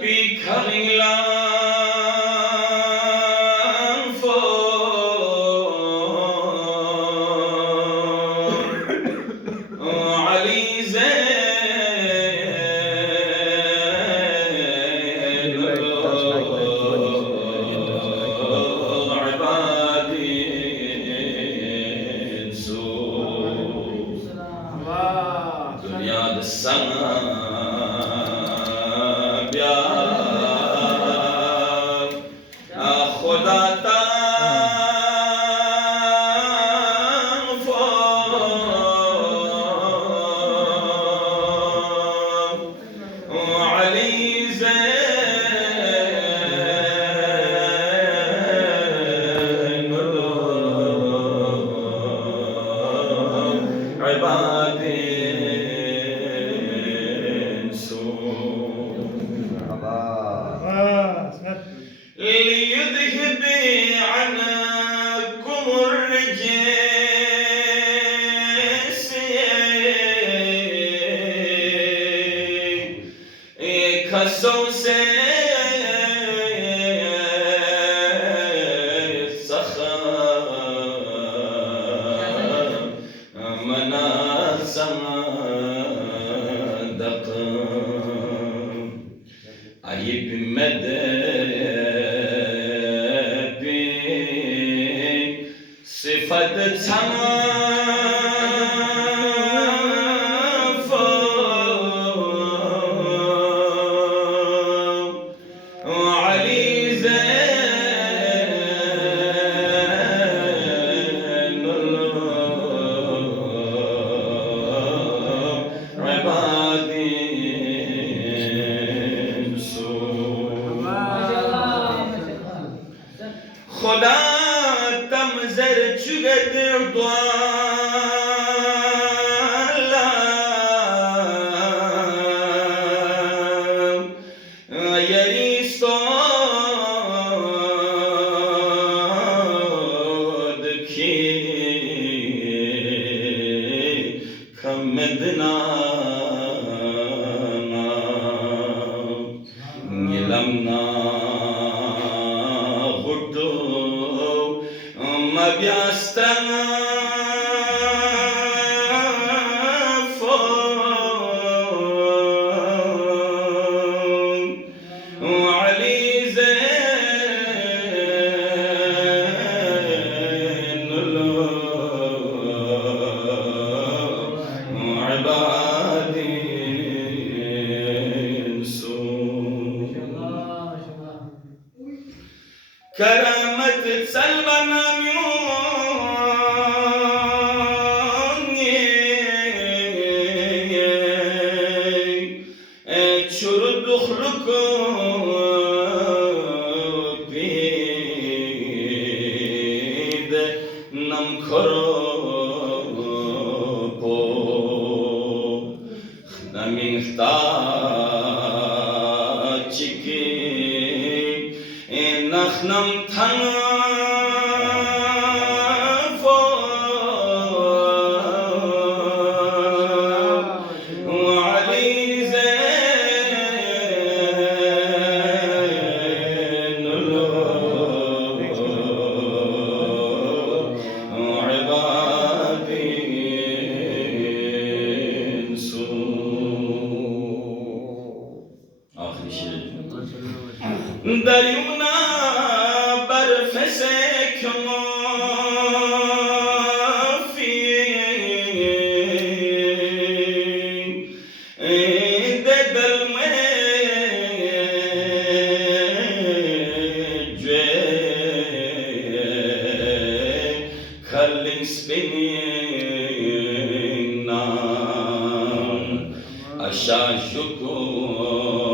Becoming land for Ali Zain Ibadin So Dunya the Sana خدا علي زين عباد ليذهب عنكم الرجس كالسوس سخا مناسم دقم عيب مدد صفت تمام علي زين عبادين خدا تمزر چگدر دوالم یریستاد کی کمدنا نلمنا M'abbiastrana Ali Zain Ibadin كرامة سلبنا شرد خلقكم بيد نمكركم خدمين اختاجكي نخنم علي زين عبادين آخر شيء دریونا برفس کمافی دل میں جوے کھلنگ سپینگ نام اشا شکو